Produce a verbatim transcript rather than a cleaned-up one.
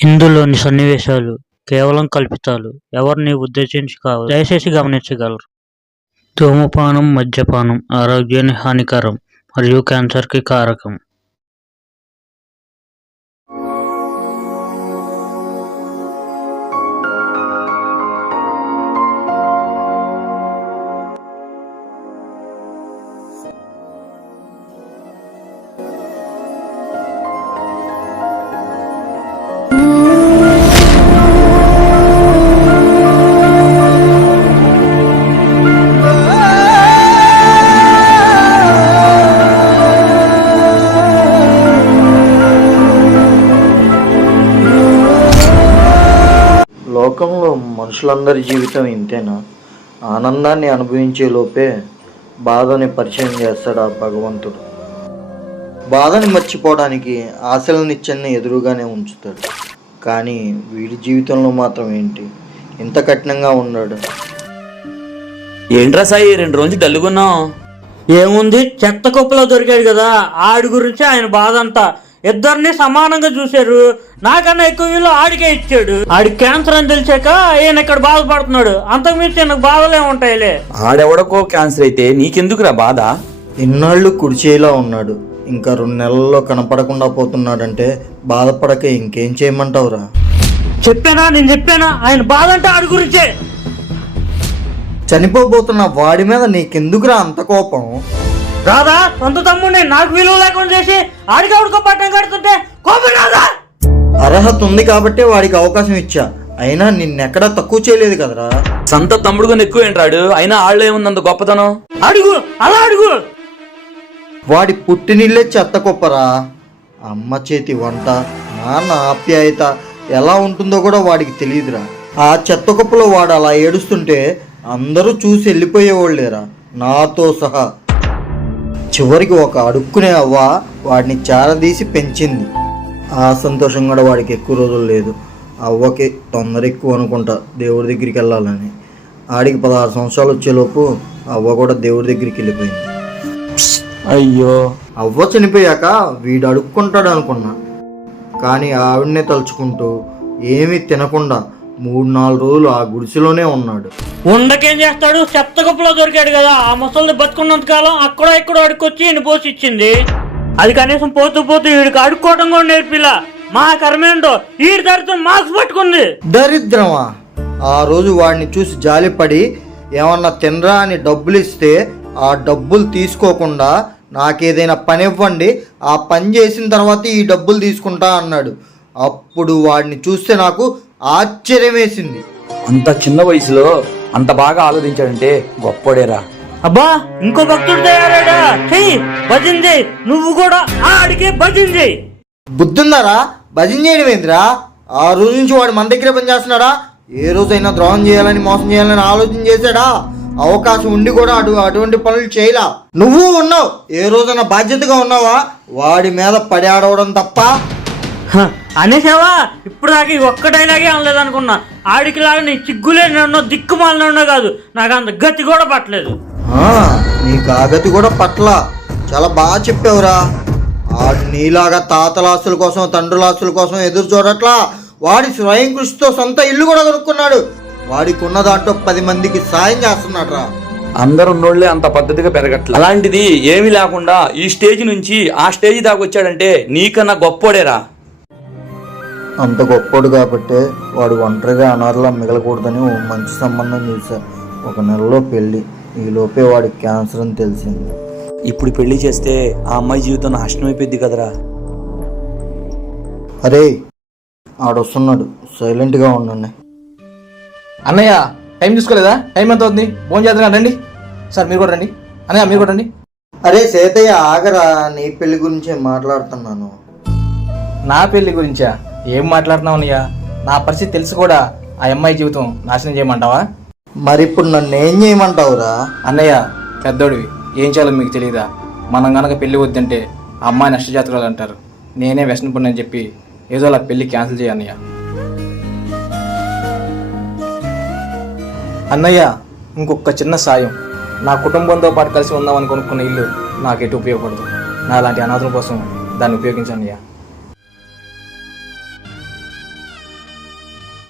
ఇందులోని సన్నివేశాలు కేవలం కల్పితాలు. ఎవరిని ఉద్దేశించి కావు. దయచేసి గమనించగలరు. ధూమపానం, మద్యపానం ఆరోగ్యానికి హానికరం మరియు క్యాన్సర్కి కారకం. లోకంలో మనుషులందరి జీవితం ఇంతేనా? ఆనందాన్ని అనుభవించే లోపే బాధని పరిచయం చేస్తాడు ఆ భగవంతుడు. బాధని మర్చిపోవడానికి ఆశల నిత్యాన్ని ఎదురుగానే ఉంచుతాడు. కానీ వీడి జీవితంలో మాత్రం ఏంటి ఇంత కఠినంగా ఉన్నాడు? ఏంట్రా సాయి రెండు రోజులు డల్లుగున్నావు? ఏముంది, చెత్త కుప్పలో దొరికాడు కదా, ఆడి గురించి ఆయన బాధ అంతా. ఇద్దరిని సమానంగా చూశారు. నాకన్నా ఎక్కువ వీళ్ళు ఆడికే ఇచ్చాడు. ఆడి క్యాన్సర్ అని తెలిసాక ఈయన ఇక్కడ బాధపడుతున్నాడు. అంతకు మించి నాకు బాధలే ఉంటాయిలే. ఆడెవడకో క్యాన్సర్ అయితే నీకెందుకురా బాధ? ఇన్నాళ్ళు కుడిచేలా ఉన్నాడు, ఇంకా రెండు నెలల్లో కనపడకుండా పోతున్నాడంటే బాధపడక ఇంకేం చేయమంటావురా? చెప్పానా నేను చెప్పానా ఆయన బాధ అంటే ఆడి గురించే. చనిపోబోతున్న వాడి మీద నీకెందుకురా అంత కోపం? రాదా సొంత తమ్ముడిని నాకు విలువ లేకుండా చేసి ఆడికి ఆడుకో పట్టం కడుతుంటే కోపం రాదా? అర్హత ఉంది కాబట్టి వాడికి అవకాశం ఇచ్చా, అయినా నిన్నెక్కడా తక్కువ చేయలేదు కదరా. సొంత తమ్ముడుగా ఎక్కువ ఏంటాడు, అయినా ఆళ్ళు ఏముందంత గొప్పతనం? అడుగు అలా అడుగు. వాడి పుట్టినిల్లే చెత్త కుప్పరా. అమ్మ చేతి వంట, నాన్న ఆప్యాయత ఎలా ఉంటుందో కూడా వాడికి తెలియదురా. ఆ చెత్త కుప్పలో వాడు అలా ఏడుస్తుంటే అందరూ చూసి వెళ్ళిపోయేవాళ్ళేరా, నాతో సహా. చివరికి ఒక అడుక్కునే అవ్వ వాడిని చారదీసి పెంచింది. ఆ సంతోషం కూడా వాడికి ఎక్కువ రోజులు లేదు. అవ్వకి తొందర ఎక్కువ అనుకుంటా దేవుడి దగ్గరికి వెళ్ళాలని. ఆడికి పదహారు సంవత్సరాలు వచ్చేలోపు అవ్వ కూడా దేవుడి దగ్గరికి వెళ్ళిపోయింది. అయ్యో, అవ్వ చనిపోయాక వీడు అడుక్కుంటాడు అనుకున్నా, కానీ ఆవిడనే తలుచుకుంటూ ఏమీ తినకుండా మూడు నాలుగు రోజులు ఆ గుడిసెలోనే ఉన్నాడు. ఉండకేం చేస్తాడు, చెత్త కుప్పలో దొరికాడు కదా. ఆ ముసలిని బతుకున్నంత కాలం అక్కడ ఇక్కడ అడుక్కొచ్చి ఈయన పోసి ఇచ్చింది. అది కనీసం పోతూ పోతూ వీడికి అడుక్కోవడం కూడా నేర్పిలా. మా కర్మేంటో వీడి దరిద్రం మార్క్స్ పట్టుకుంది. దరిద్రమా? ఆ రోజు వాడిని చూసి జాలిపడి ఏమన్నా తినరా అని డబ్బులు ఇస్తే ఆ డబ్బులు తీసుకోకుండా నాకేదైనా పని ఇవ్వండి, ఆ పని చేసిన తర్వాత ఈ డబ్బులు తీసుకుంటా అన్నాడు. అప్పుడు వాడిని చూస్తే నాకు ఆశ్చర్యం వేసింది. అంత చిన్న వయసులో అంత బాగా ఆలోచించాడంటే గొప్పడేరా. అబ్బా ఇంకో భక్తుడు తయారాడా? చెయ్యి భజన చేయి, నువ్వు కూడా ఆడికే భజన చేయి. బుద్ధుందారా? భజన చేయడం ఏందిరా? ఆ రోజు నుంచి వాడు మన దగ్గర పని చేస్తున్నాడా? ఏ రోజైనా ద్రోహం చేయాలని మోసం చేయాలని ఆలోచన చేశాడా? అవకాశం ఉండి కూడా అటు అటువంటి పనులు చేయలా. నువ్వు ఉన్నావు, ఏ రోజైనా బాధ్యతగా ఉన్నావా? వాడి మీద పడి ఆడవడం తప్ప. అనేసావా? ఇప్పుడు దాకా ఒక్క డైలాగే అనలేదు అనుకున్నా. ఆడికి లాగా నీ చిగ్గులే నన్ను దిక్కుమాలనో కాదు, నాకు అంత గతి కూడా పట్టలేదు. నీకు ఆ గతి కూడా పట్ల. చాలా బాగా చెప్పావురా. ఆడు నీలాగా తాతలాస్తుల కోసం తండ్రులాస్తుల కోసం ఎదురు చూడట్లా. వాడి స్వయం కృషితో సొంత ఇల్లు కూడా కొనుక్కున్నాడు. వాడికి ఉన్న దాంట్లో పది మందికి సాయం చేస్తున్నాడు రా. అందరు ఉన్నోళ్లే అంత పద్ధతిగా పెరగట్ల, అలాంటిది ఏమీ లేకుండా ఈ స్టేజ్ నుంచి ఆ స్టేజ్ దాకా వచ్చాడంటే నీకన్నా గొప్పోడేరా. అంత గొప్పోడు కాబట్టే వాడు ఒంటరిగా అనాథలా మిగలకూడదని ఓ మంచి సంబంధం చూసా. ఒక నెలలో పెళ్ళి, ఈ లోపే వాడికి క్యాన్సర్ అని తెలిసింది. ఇప్పుడు పెళ్లి చేస్తే ఆ అమ్మాయి జీవితం నాశనం అయిపోయింది కదరా. అరే ఆడొస్తున్నాడు, సైలెంట్గా ఉండండి. అన్నయ్య టైం చూసుకోలేదా? టైం ఎంత అవుతుంది? ఫోన్ చేద్దాం, రండి సార్. మీరు కూడా రండి అన్నయ్య, మీరు కూడా రండి. అరే సేతయ్య ఆగరా, నీ పెళ్లి గురించే మాట్లాడుతున్నాను. నా పెళ్లి గురించా? ఏం మాట్లాడుతున్నావు అన్నయ్య? నా పరిస్థితి తెలిసి కూడా ఆ అమ్మాయి జీవితం నాశనం చేయమంటావా? మరి ఇప్పుడు నన్ను ఏం చేయమంటావురా? అన్నయ్య పెద్దోడివి, ఏం చేయాలో మీకు తెలియదా? మనం గనక పెళ్లి వద్దంటే ఆ అమ్మాయి నష్టజాతకురాలు అంటారు. నేనే వ్యసన పడినని చెప్పి ఏదో అలా పెళ్లి క్యాన్సిల్ చేయ అన్నయ్య. అన్నయ్య ఇంకొక చిన్న సాయం, నా కుటుంబంతో పాటు కలిసి ఉందామని కొనుక్కున్న ఇల్లు నాకు ఎటు ఉపయోగపడదు. నా లాంటి అనాథుల కోసం దాన్ని ఉపయోగించన్నయ్య.